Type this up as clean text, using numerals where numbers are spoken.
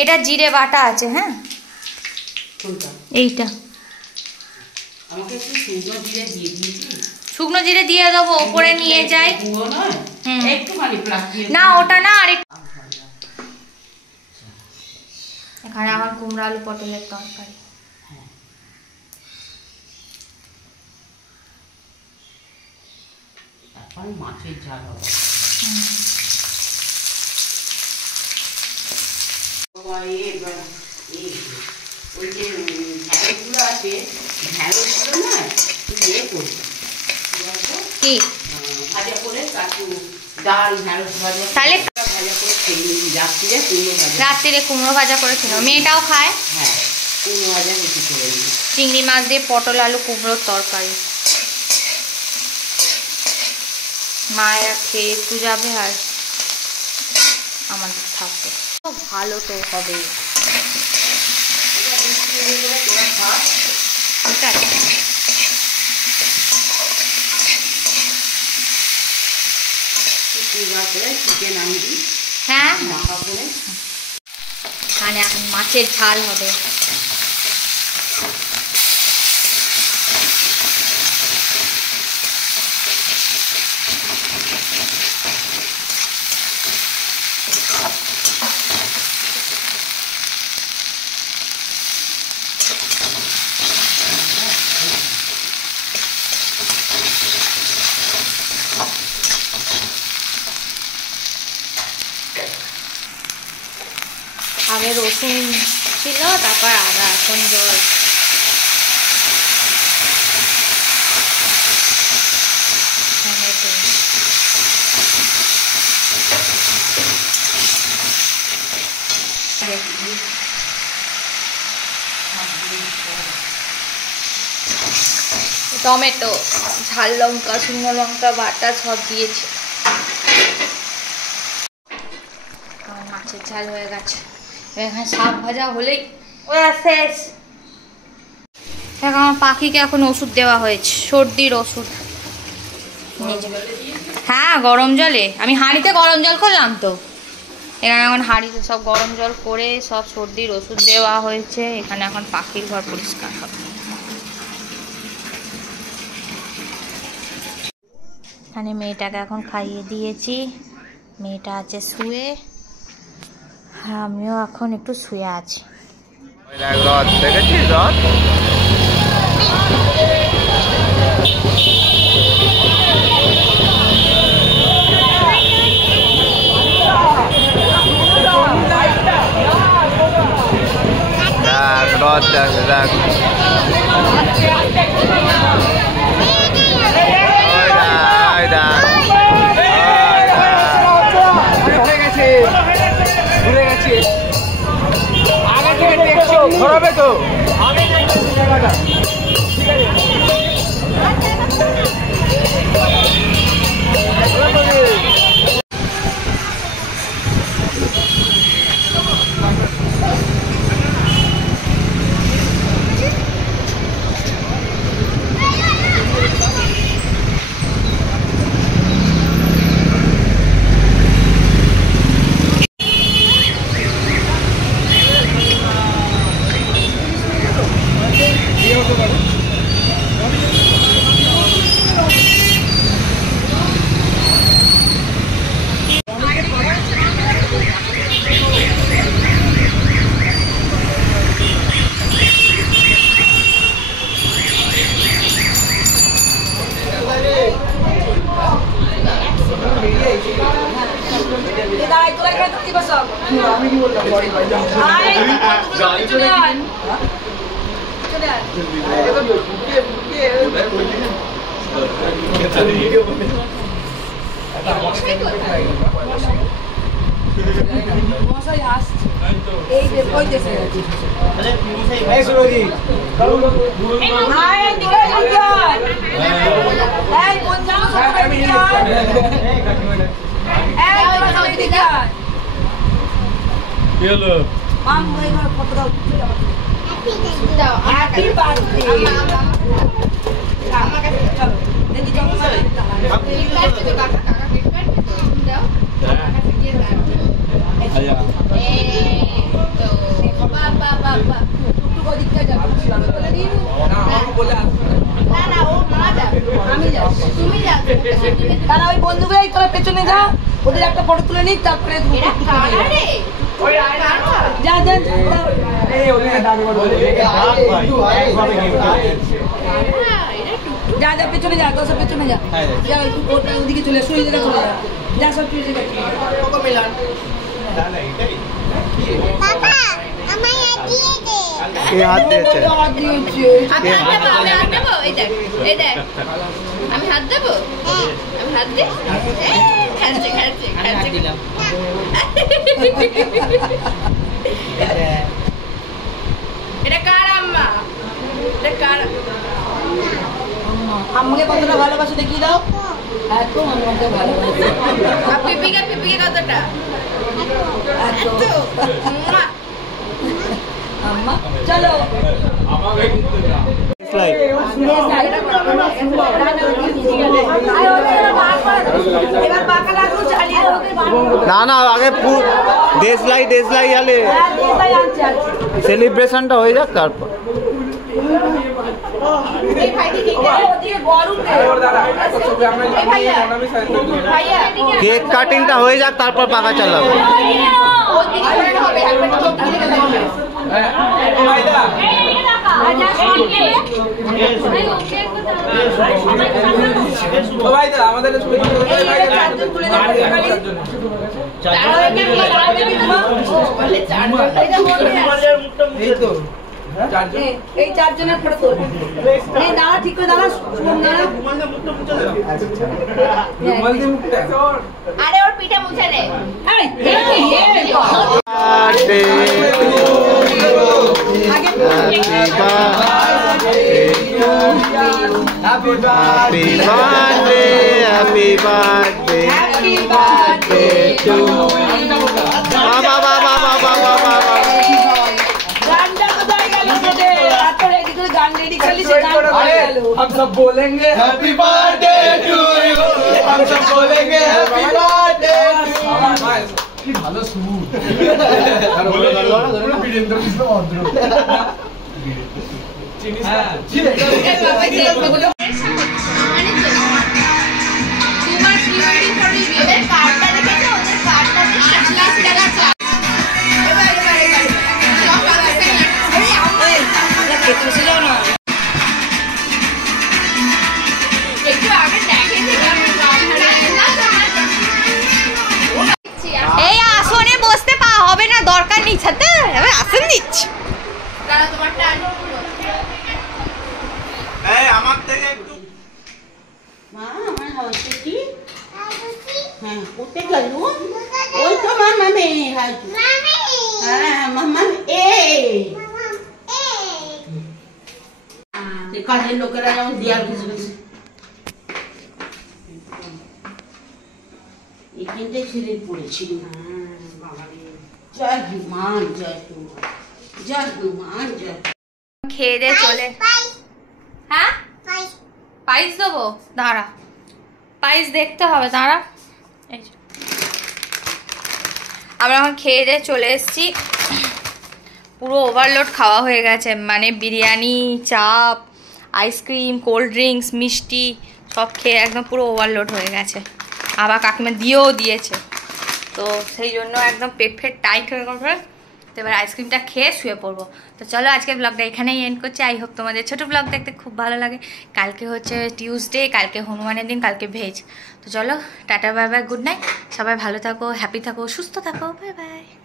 এটা জিরে বাটা আছে। হ্যাঁ এইটা শুকনো জিরে দিয়ে দেবো, ওপরে নিয়ে যাই। না ওটা না, আর এখানে আমার কুমড়ো আলু পটলের তরকারি। মাছের ঝাল হবে। ওই যে ঢ্যাঁড়সগুলো আছে, ঢ্যাঁড়সগুলো না ইয়ে করবো কি ভাজা করে, তারপর ডাল ঢ্যাঁড়স ভাজা, তাহলে ভাজা করে খেয়ে নিই। রাত্রিরে কুমড়ো ভাজা করে খেলো, মেয়েটাও খায়। হ্যাঁ কুমড়ো ভাজা বেশি করে নিই। চিংড়ি মাছ দিয়ে পটল আলু কুমড়োর তরকারি। মায়েরা খেয়ে একটু যাবে আর আমাদের থাকবে। ভালো তো হবে। হ্যাঁ এখানে এখন মাছের ঝাল হবে। আগে রসুন ছিল, তারপর আদা, এখন জল। টমেটো, ঝাল লঙ্কা, শুকনো লঙ্কা বাটা সব দিয়েছি। মাছের ঝাল হয়ে গেছে। এখানে শাক ভাজা হলেই শেষ। এখন পাখিকে এখন ওষুধ দেওয়া হয়েছে, সর্দির ওষুধ। হ্যাঁ গরম জলে, আমি হাঁড়িতে গরম জল করলাম তো। এখানে এখন হাঁড়িতে সব গরম জল করে সব সর্দির ওষুধ দেওয়া হয়েছে। এখানে এখন পাখির ঘর পরিষ্কার হবে। এখানে মেয়েটাকে এখন খাইয়ে দিয়েছি, মেয়েটা আছে শুয়ে, আর আমিও এখন একটু শুয়ে আছি। ঘোরাবে তো আমি কি বললাম বড়ি ভাই চলে আয় চলে আয় এটা তো বুকে বুকে এটা ভিডিও বলে এটা আমাকে খাই মশাই আসছে এই যে ওই দেশে গেছে এই সুরজি আয় দিকে যান এই কোন জায়গা সবাই দিকে যান এই সবাই দিকে যান কি হলো মাম ওই ঘর ফটো দাও দাও হ্যাপি বার্থডে আমার কাছে চলো দেখি চলো আপনি কাছে তো কাকা কাকা দেখবেন দাও আমার কাছে গিয়ে দাও আয়া তো বাবা টুকটুক ওদিকে যাবে বলে দিন না বলে না ও না যাবে আমি যাব তুমি যাবে তারা ওই বন্ধুগুলাই তোরা পেছনে যা ওদের একটা ফটো তুলে নিই তারপরে এটা কারা রে ওই আয়না যা যা এই ওদিকে দাবি করে বলে একভাবে গেম যা যা পেছনে যা তো সব পেছনে যা যা একটু ওটা ওদিকে চলে শুয়ে যা চলে যা যা সব চলে যা কত মিলান বাবা আমায় দিয়ে দে কে হাত দিয়েছে হাত দিয়েছে আমি হাত দেবো এই দেখ আমি হাত দেবো আমি হাত দিই খাচ্ছে এটা কার আম্মা এটা কার আমাকে কতটা ভালোবাসে দেখিয়ে দাও এত আমাকে ভালোবাসে আর পিপিকে কতটা এত মুয়া। আম্মা চলো এবার বাঁকা লাগু চালিয়ে না না আগে দেশলাই আলে সেলিব্রেশনটা হয়ে যাক তারপর এই ভাইটি ঠিক আছে ওদিকে গরম এই ভাইয়া কেক কাটিংটা হয়ে যাক তারপর পাকা চালাবো ওদিকে করে হবে একবার চোখ দিকে দেখবে ভাইদা ও ভাইদা আমাদের ছবি তুলতে ভাই চারজন তুলে দাও এই তো চারজন এই চারজনের ফটো তোল এই দাঁড়া ঠিক করে দাঁড়া শুনুন দাঁড়া রুমাল দিয়ে মুখটা আরে ওর পিঠে মুছে নে এই Happy birthday happy birthday to গানটা কোথায় গেল রে এত রেডি করে গান রেডি করলি সে গান কোথায় গেল हम सब बोलेंगे हैप्पी बर्थडे टू यू हम सब बोलेंगे हैप्पी बर्थडे टू यू কি ভালো সুর বলে গেল না বীরেন্দ্র কৃষ্ণ ভদ্র চিনি এই আসনে বসতে পা হবে না দরকার নেই ছাতে এবার আসন দিচ্ছি দাঁড়া তোমারটা এই আমার থেকে একটু মা আমার হচ্ছে কি হ্যাঁ কোথায় গেল ওই তো মামা মেয়ে হ্যাঁ মামা কাজের লোকেরা যেমন দেয়াল ঘুষে ঘুষে এখানটাই ছেড়ে পড়েছিল জয় হনুমান জয় হনুমান জয় খেয়ে দিয়ে চলে হ্যাঁ পাইস দেবো দাঁড়া পাইস দেখতে হবে দাঁড়া এই যে। আমরা এখন খেয়ে দিয়ে চলে এসেছি পুরো ওভারলোড খাওয়া হয়ে গেছে মানে বিরিয়ানি চাপ আইসক্রিম কোল্ড ড্রিঙ্কস মিষ্টি সব খেয়ে একদম পুরো ওভারলোড হয়ে গেছে আবার কাকিমা দিয়েও দিয়েছে তো সেই জন্য একদম পেট ফেট টাইট হয়ে গেছে তো এবার আইসক্রিমটা খেয়ে শুয়ে পড়বো তো চলো আজকের ব্লগটা এখানেই এন্ড করছি আই হোপ তোমাদের ছোটো ব্লগ দেখতে খুব ভালো লাগে কালকে হচ্ছে টিউসডে কালকে হনুমানের দিন কালকে ভেজ তো চলো tata bye bye good night সবাই ভালো থাকো হ্যাপি থাকো সুস্থ থাকো বাই বাই